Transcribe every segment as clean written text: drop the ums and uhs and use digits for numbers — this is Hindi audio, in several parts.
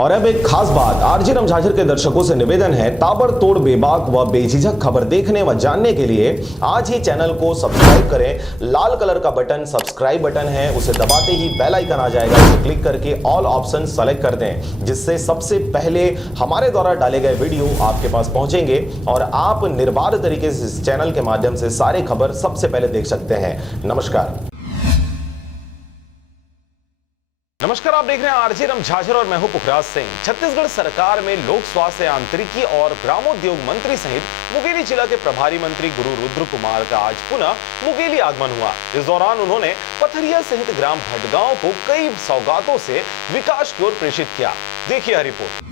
और अब एक खास बात, आरजे रमझाझर के दर्शकों से निवेदन है, ताबड़तोड़ बेबाक व बेझिझक खबर देखने व जानने के लिए आज ही चैनल को सब्सक्राइब करें। लाल कलर का बटन सब्सक्राइब बटन है, उसे दबाते ही बेल आइकन आ जाएगा, उसे क्लिक करके ऑल ऑप्शन सेलेक्ट कर दें, जिससे सबसे पहले हमारे द्वारा डाले गए वीडियो आपके पास पहुंचेंगे और आप निर्बाध तरीके से इस चैनल के माध्यम से सारे खबर सबसे पहले देख सकते हैं। नमस्कार। नमस्कार, आप देख रहे हैं आरजे रमझाझर और मैं हूं पुखराज सिंह। छत्तीसगढ़ सरकार में लोक स्वास्थ्य यांत्रिकी और ग्रामोद्योग मंत्री सहित मुंगेली जिला के प्रभारी मंत्री गुरु रुद्र कुमार का आज पुनः मुंगेली आगमन हुआ। इस दौरान उन्होंने पथरिया सहित ग्राम भटगांव को कई सौगातों से विकास की ओर प्रेषित किया। देखिए यह रिपोर्ट।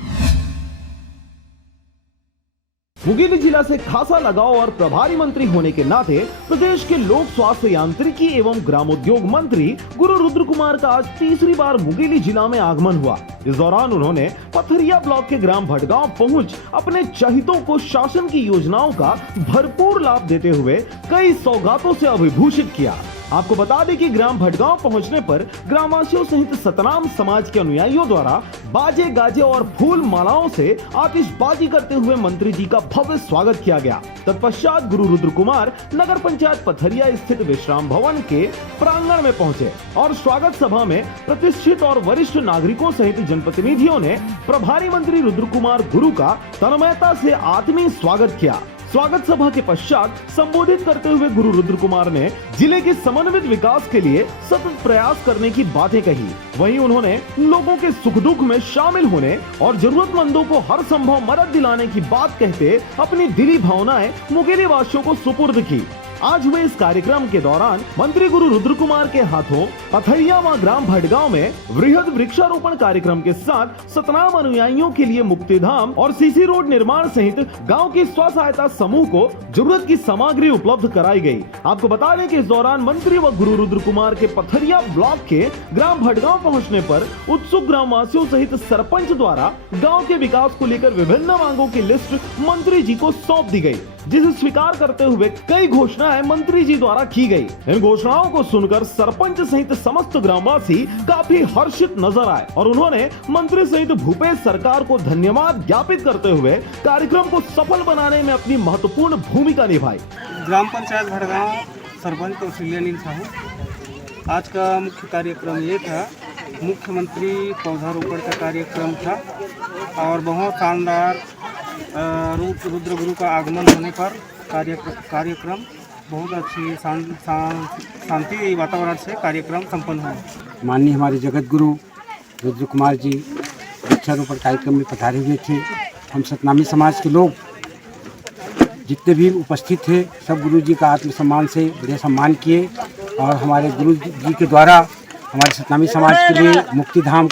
मुंगेली जिला से खासा लगाव और प्रभारी मंत्री होने के नाते प्रदेश के लोक स्वास्थ्य यांत्रिकी एवं ग्रामोद्योग मंत्री गुरु रुद्र कुमार का आज तीसरी बार मुंगेली जिला में आगमन हुआ। इस दौरान उन्होंने पथरिया ब्लॉक के ग्राम भटगांव पहुंच अपने चहितों को शासन की योजनाओं का भरपूर लाभ देते हुए कई सौगातों से अभिभूषित किया। आपको बता दें कि ग्राम भटगांव पहुंचने पर ग्रामवासियों सहित सतनाम समाज के अनुयायियों द्वारा बाजे गाजे और फूल मालाओं से आतिशबाजी करते हुए मंत्री जी का भव्य स्वागत किया गया। तत्पश्चात गुरु रुद्र कुमार नगर पंचायत पथरिया स्थित विश्राम भवन के प्रांगण में पहुंचे और स्वागत सभा में प्रतिष्ठित और वरिष्ठ नागरिकों सहित जनप्रतिनिधियों ने प्रभारी मंत्री रुद्र कुमार गुरु का तन्मयता से आत्मीय स्वागत किया। स्वागत सभा के पश्चात संबोधित करते हुए गुरु रुद्र कुमार ने जिले के समन्वित विकास के लिए सतत प्रयास करने की बातें कही। वहीं उन्होंने लोगों के सुख दुख में शामिल होने और जरूरतमंदों को हर संभव मदद दिलाने की बात कहते अपनी दिली भावनाएं मुंगेली वासियों को सुपुर्द की। आज हुए इस कार्यक्रम के दौरान मंत्री गुरु रुद्र कुमार के हाथों पथरिया व ग्राम भटगांव में वृहद वृक्षारोपण कार्यक्रम के साथ सतनाम अनुयायियों के लिए मुक्तिधाम और सीसी रोड निर्माण सहित गांव की स्व सहायता समूह को जरूरत की सामग्री उपलब्ध कराई गई। आपको बता दें कि इस दौरान मंत्री व गुरु रुद्र कुमार के पथरिया ब्लॉक के ग्राम भटगांव पहुँचने पर उत्सुक ग्रामवासियों सहित सरपंच द्वारा गाँव के विकास को लेकर विभिन्न मांगों की लिस्ट मंत्री जी को सौंप दी गयी, जिसे स्वीकार करते हुए कई घोषणाएं मंत्री जी द्वारा की गई। इन घोषणाओं को सुनकर सरपंच सहित समस्त ग्रामवासी काफी हर्षित नजर आए और उन्होंने मंत्री सहित भूपेश सरकार को धन्यवाद ज्ञापित करते हुए कार्यक्रम को सफल बनाने में अपनी महत्वपूर्ण भूमिका निभाई। ग्राम पंचायत भटगांव सरपंच कौशल्य अनिल साहू। आज का मुख्य कार्यक्रम ये था, मुख्यमंत्री पौधारोपण का कार्यक्रम था और बहुत शानदार रुद्र गुरु का आगमन होने पर कार्यक्रम बहुत अच्छी शांति वातावरण से कार्यक्रम संपन्न हुआ। माननीय हमारे जगत गुरु रुद्र कुमार जी वृक्षारोपण कार्यक्रम में पधारे हुए थे। हम सतनामी समाज के लोग जितने भी उपस्थित थे सब गुरु जी का आत्मसम्मान से बड़े सम्मान किए और हमारे गुरु जी के द्वारा हमारे सतनामी समाज के लिए मुक्तिधाम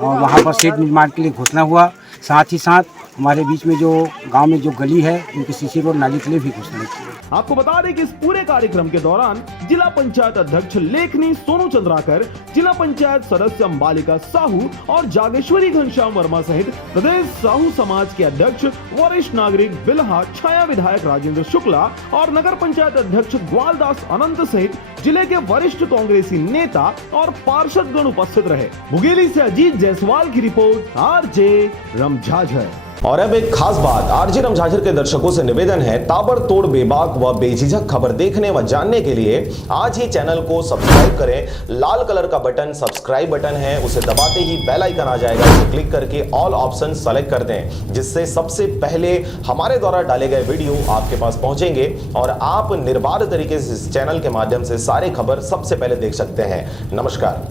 और वहाँ पर शेड निर्माण के लिए घोषणा हुआ। साथ ही साथ हमारे बीच में जो गांव में जो गली है उनके सीसी रोड नाली के लिए भी घोषणा की। आपको बता दें कि इस पूरे कार्यक्रम के दौरान जिला पंचायत अध्यक्ष लेखनी सोनू चंद्राकर, जिला पंचायत सदस्य अंबालिका साहू और जागेश्वरी घनश्याम वर्मा सहित प्रदेश साहू समाज के अध्यक्ष वरिष्ठ नागरिक बिल्हा छाया विधायक राजेंद्र शुक्ला और नगर पंचायत अध्यक्ष ग्वालदास अनंत सहित जिले के वरिष्ठ कांग्रेसी नेता और पार्षदगण उपस्थित रहे। मुंगेली से अजीत जायसवाल की रिपोर्ट, आरजे रमझाझर। और अब एक खास बात, आरजे रमझाझर के दर्शकों से निवेदन है, ताबड़तोड़ बेबाक व बेझिझक खबर देखने व जानने के लिए आज ही चैनल को सब्सक्राइब करें। लाल कलर का बटन सब्सक्राइब बटन है, उसे दबाते ही बेल आइकन आ जाएगा, उसे क्लिक करके ऑल ऑप्शन सेलेक्ट कर दें, जिससे सबसे पहले हमारे द्वारा डाले गए वीडियो आपके पास पहुंचेंगे और आप निर्बाध तरीके से इस चैनल के माध्यम से सारे खबर सबसे पहले देख सकते हैं। नमस्कार।